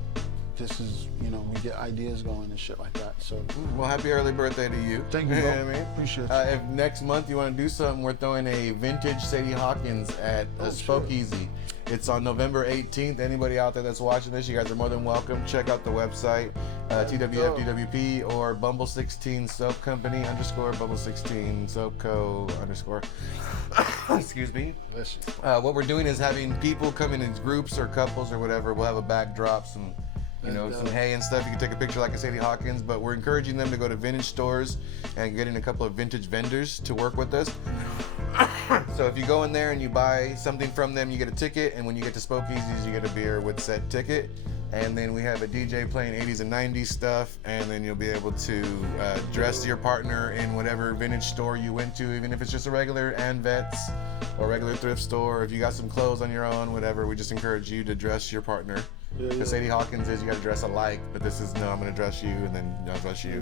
this is, you know, we get ideas going and shit like that. So, Well, happy early birthday to you. thank you, You bro. know what I mean? Appreciate you. If next month you want to do something, we're throwing a vintage Sadie Hawkins at Spokeasy. It's on November 18th. Anybody out there that's watching this, you guys are more than welcome. Check out the website, TWFDWP or Bumble16 Soap Company _ Bumble16 Soap Co _ excuse me. What we're doing is having people come in groups or couples or whatever. We'll have a backdrop, some some hay and stuff. You can take a picture like a Sadie Hawkins, but we're encouraging them to go to vintage stores and getting a couple of vintage vendors to work with us. So if you go in there and you buy something from them, you get a ticket, and when you get to Spokeasy's, you get a beer with said ticket. And then we have a DJ playing 80s and 90s stuff, and then you'll be able to dress your partner in whatever vintage store you went to, even if it's just a regular Ann Vets or regular thrift store. If you got some clothes on your own, whatever, we just encourage you to dress your partner. Because Sadie Hawkins is you gotta dress alike, but this is no, I'm gonna dress you and then I'll dress you.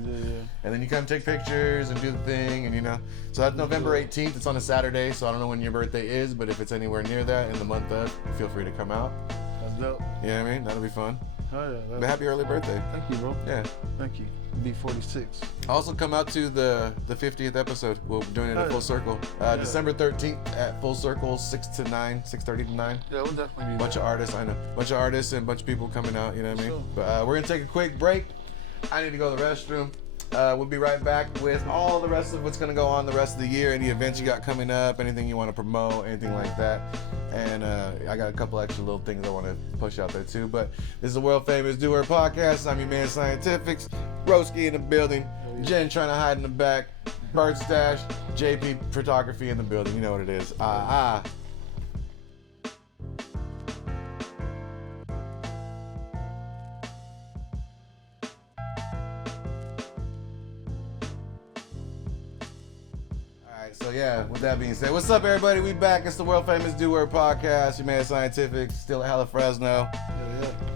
And then you come take pictures and do the thing, and you know. So that's November 18th. It's on a Saturday, so I don't know when your birthday is, but if it's anywhere near that in the month of, feel free to come out. That's dope. You know what I mean? That'll be fun. Oh, yeah. But happy early birthday. Thank you, bro. Yeah. Thank you. B46. Also come out to the 50th episode. We're doing it at Full Circle. December 13th at Full Circle, 6 to 9, 6:30 to 9. Yeah, we'll definitely do Bunch of artists, I know. Bunch of artists and a bunch of people coming out, you know what I mean? Sure. But we're gonna take a quick break. I need to go to the restroom. We'll be right back with all the rest of what's gonna go on the rest of the year, any events you got coming up, anything you want to promote, anything like that. And I got a couple extra little things I want to push out there too. But this is the world famous Do Word Podcast. I'm your man Scientifixxx, Roeski in the building, Jenn trying to hide in the back, Birdstash, JP Photography in the building. You know what it is. Ahh Ahhh. So yeah, with that being said, what's up everybody? We back. It's the world famous Do Word Podcast. Your man Scientifixxx, still at HellaFresno.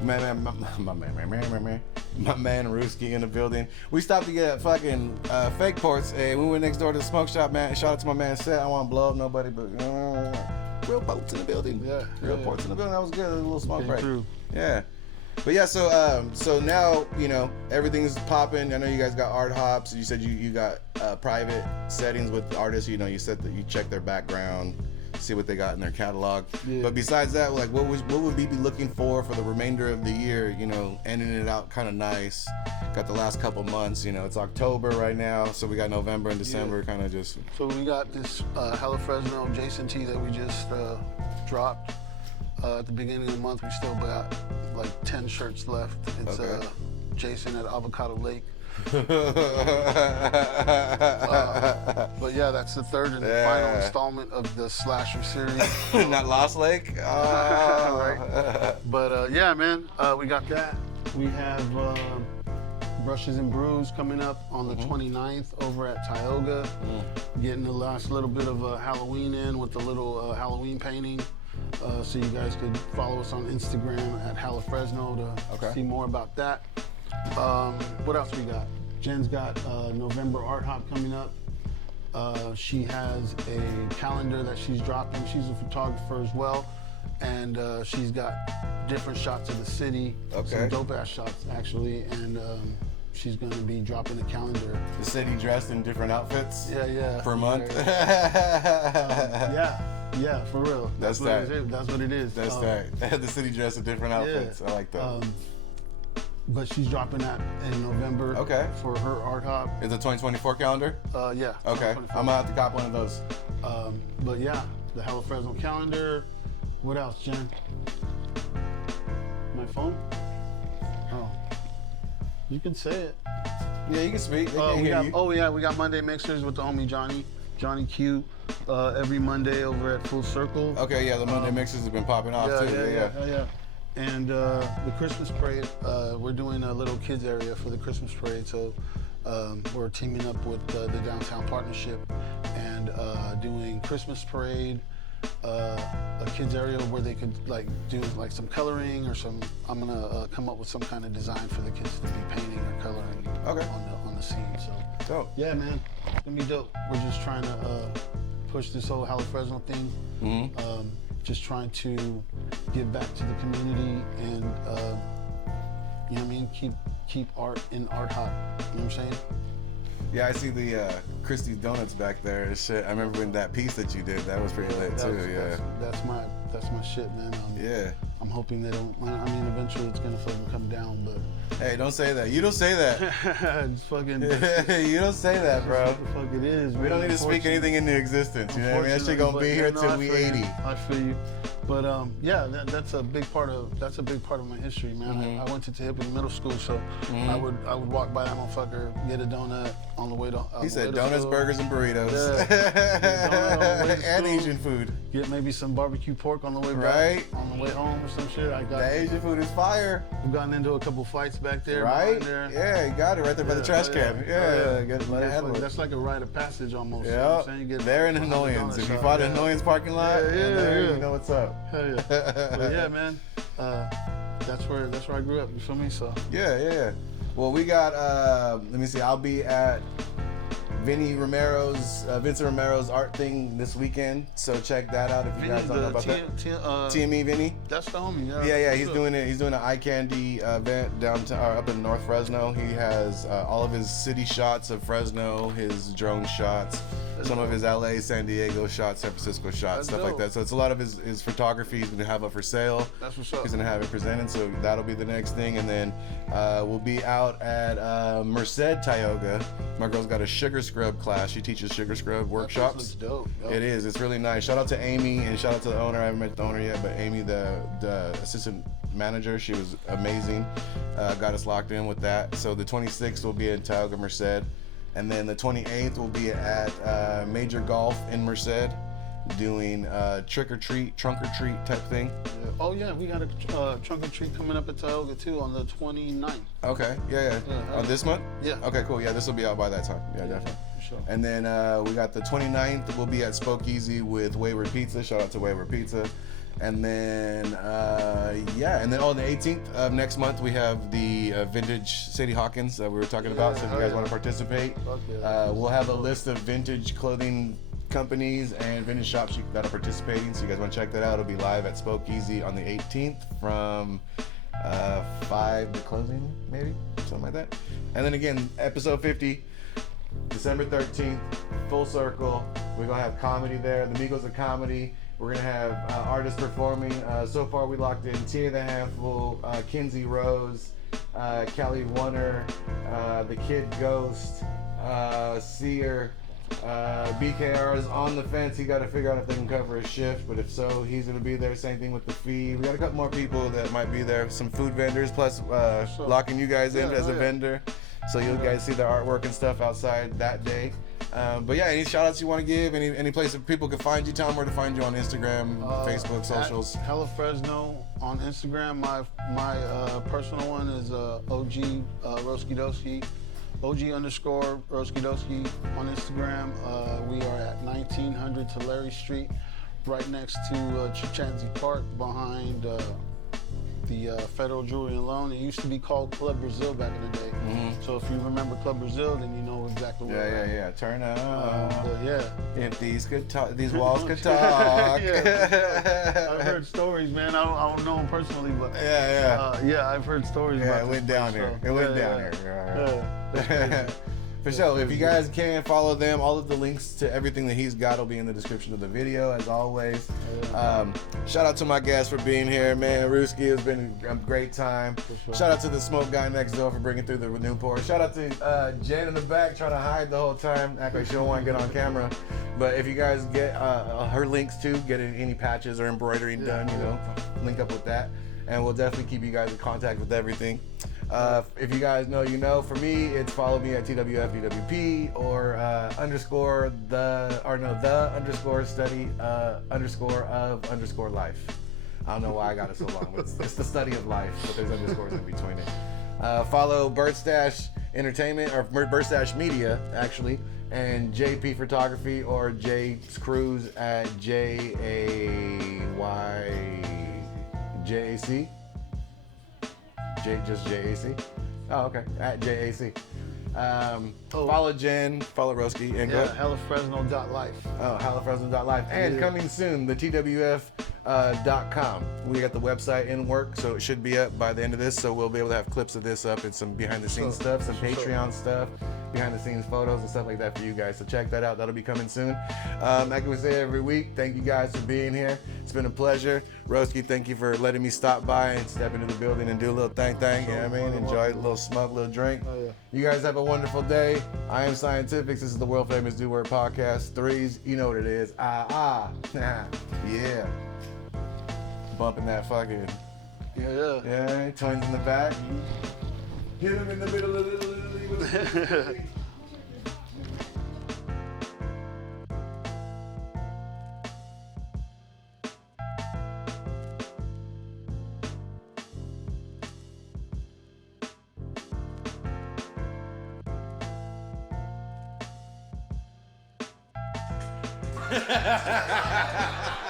My man Roeski in the building. We stopped to get fucking fake ports, and we went next door to the smoke shop, man. Shout out to my man Seth. I don't want to blow up nobody, but real ports in the building. Real ports in the building. That was good. A little smoke break. Yeah. But yeah, so now, you know, everything's popping. I know you guys got art hops. You said you got private settings with artists. You know, you said that you check their background, see what they got in their catalog. Yeah. But besides that, like, what would we be looking for the remainder of the year? You know, ending it out kind of nice. Got the last couple months. You know, it's October right now, so we got November and December kind of just. So we got this HellaFresno Jason tee that we just dropped. At the beginning of the month, we still got like 10 shirts left. It's Jason at Avocado Lake. But yeah, that's the third and final installment of the slasher series. Not Lost Lake? Right. But yeah, man, we got that. We have Brushes and Brews coming up on the 29th over at Tioga. Getting the last little bit of Halloween in with the little Halloween painting. So you guys could follow us on Instagram at HellaFresno to see more about that. What else we got? Jen's got November Art Hop coming up. She has a calendar that she's dropping. She's a photographer as well. And she's got different shots of the city. Some dope ass shots actually. And she's gonna be dropping a calendar. The city dressed in different outfits? Yeah. Per month? Yeah, for real. That's tight. That's what it is. That's tight. The city dressed in different outfits. I like that. But she's dropping that in November. For her art hop. Is it 2024 calendar? Yeah. Okay. I'm gonna have to cop one of those. But yeah, the HellaFresno calendar. What else, Jen? My phone? Oh. You can say it. Yeah, you can speak. They can hear you. We got Monday Mixers with the homie Johnny Q, every Monday over at Full Circle. Okay, yeah, the Monday mixers have been popping off too. Yeah. And the Christmas parade, we're doing a little kids area for the Christmas parade. So we're teaming up with the Downtown Partnership and doing Christmas parade, a kids area where they could like do like some coloring or some. I'm gonna come up with some kind of design for the kids to be painting or coloring on the scene. So dope. Yeah, man, it's gonna be dope. We're just trying to push this whole HellaFresno thing. Mm-hmm. Just trying to give back to the community and you know what I mean, keep art in art hot. You know what I'm saying? Yeah, I see the Christie's Donuts back there and shit. I remember when that piece that you did, that was pretty lit too. That's my shit, man. Yeah. I'm hoping they don't. I mean, eventually it's gonna fucking come down, but. Hey, don't say that. You don't say that. It's fucking. You don't say that, bro. What the fuck it is. We don't need to speak anything into existence. You know what I mean? That shit gonna be here till we 80. I feel you. But yeah, that's a big part of my history, man. Mm-hmm. I went to Tehippi Middle School, so I would walk by that motherfucker, get a donut on the way to. He said donuts, burgers, and burritos. Yeah. And Asian food. Get maybe some barbecue pork on the way back. Right. On the way home or some shit. The Asian food is fire. We've gotten into a couple fights back there. Right? There. Yeah, you got it right there by the trash can. That's like a rite of passage almost. Yeah. You know what I'm saying? They're in Hannoyans. If you find a Hannoyans parking lot, you know what's up. Hell yeah. But yeah, man. That's where I grew up. You feel me? So. Yeah. Well, we got. Let me see. I'll be at Vincent Romero's art thing this weekend, so check that out if you guys don't know about that. TME Vinny. That's the homie. Yeah. He's doing it. He's doing an eye candy event downtown or up in North Fresno. He has all of his city shots of Fresno, his drone shots, some of his LA, San Diego shots, San Francisco shots, stuff like that. So it's a lot of his photography he's gonna have up for sale. That's what's up. He's gonna have it presented, so that'll be the next thing. And then we'll be out at Merced, Tioga. My girl's got a sugar scrub class. She teaches sugar scrub workshops. That looks dope. It is. It's really nice. Shout out to Amy and shout out to the owner. I haven't met the owner yet, but Amy, the assistant manager, she was amazing. Got us locked in with that. So the 26th will be in Tioga, Merced. And then the 28th will be at Major Golf in Merced, doing trunk or treat type thing. Yeah. Oh yeah, we got a trunk or treat coming up at Tioga too on the 29th. Okay, yeah. This month? Yeah. Okay, cool. Yeah, this will be out by that time. Yeah, definitely. For sure. And then we got the 29th. We'll be at Spokeasy with Wayward Pizza. Shout out to Wayward Pizza. And then, and then on the 18th of next month, we have the vintage Sadie Hawkins that we were talking about. So if you guys want to participate, we'll have a list of vintage clothing companies and vintage shops that are participating. So you guys want to check that out. It'll be live at Spokeasy on the 18th from 5 to closing, maybe, something like that. And then again, episode 50, December 13th, Full Circle. We're going to have comedy there. The Migos of Comedy. We're going to have artists performing. So far, we locked in Tia the Handful, Kinsey Rose, Kelly Wunner, The Kid Ghost, Seer. BKR is on the fence. He got to figure out if they can cover his shift, but if so, he's going to be there. Same thing with the fee. We got a couple more people that might be there. Some food vendors, plus locking you guys in as a vendor. So you guys see the artwork and stuff outside that day. But yeah, any shout outs you want to give, any place that people can find you, tell them where to find you on Instagram, Facebook, socials. HellaFresno on Instagram. My personal one is OG Roeski Doeski. OG_Roeski Doeski on Instagram. We are at 1900 Tulare Street, right next to Chichansey Park, behind the Federal Jewelry and Loan. It used to be called Club Brazil back in the day. Mm-hmm. So if you remember Club Brazil, then you know exactly where. Yeah. Turn up. If these could talk, these walls could talk. I've heard stories, man. I don't know them personally, but I've heard stories. Yeah, about it went down here. It went down here. For sure. If you guys can follow them, all of the links to everything that he's got will be in the description of the video, as always. Shout out to my guest for being here, man. Roeski, has been a great time. Sure. Shout out to the smoke guy next door for bringing through the Newport. Shout out to Jenn in the back trying to hide the whole time, act like she don't want to get on camera. But if you guys get her links too, getting any patches or embroidery done, link up with that. And we'll definitely keep you guys in contact with everything. If you guys know, you know. For me, it's follow me at TWFDWP or the_study_of life. I don't know why I got it so long, but it's the study of life, but there's underscores in between it. Follow Birdstash Entertainment, or Birdstash Media, actually, and JP Photography or Jay's Cruise at JAYJAC. Just JAC? Oh, okay. At JAC. Follow Jenn, follow Roeski, and Yeah, HellaFresno.life. Oh, HellaFresno.life. And coming soon, the TWF.com. We got the website in work, so it should be up by the end of this. So we'll be able to have clips of this up and some behind the scenes stuff, some Patreon stuff, behind the scenes photos and stuff like that for you guys. So check that out. That'll be coming soon. Like we say every week, thank you guys for being here. It's been a pleasure. Roeski, thank you for letting me stop by and step into the building and do a little thing. You know what I mean? Enjoy a little smoke, a little drink. Oh, yeah. You guys have a wonderful day. I am Scientifixxx. This is the world famous Do Word podcast. Threes, you know what it is. Yeah. Bumping that fucking. Yeah, twins in the back. Hit him in the middle of the. Ha ha ha ha ha!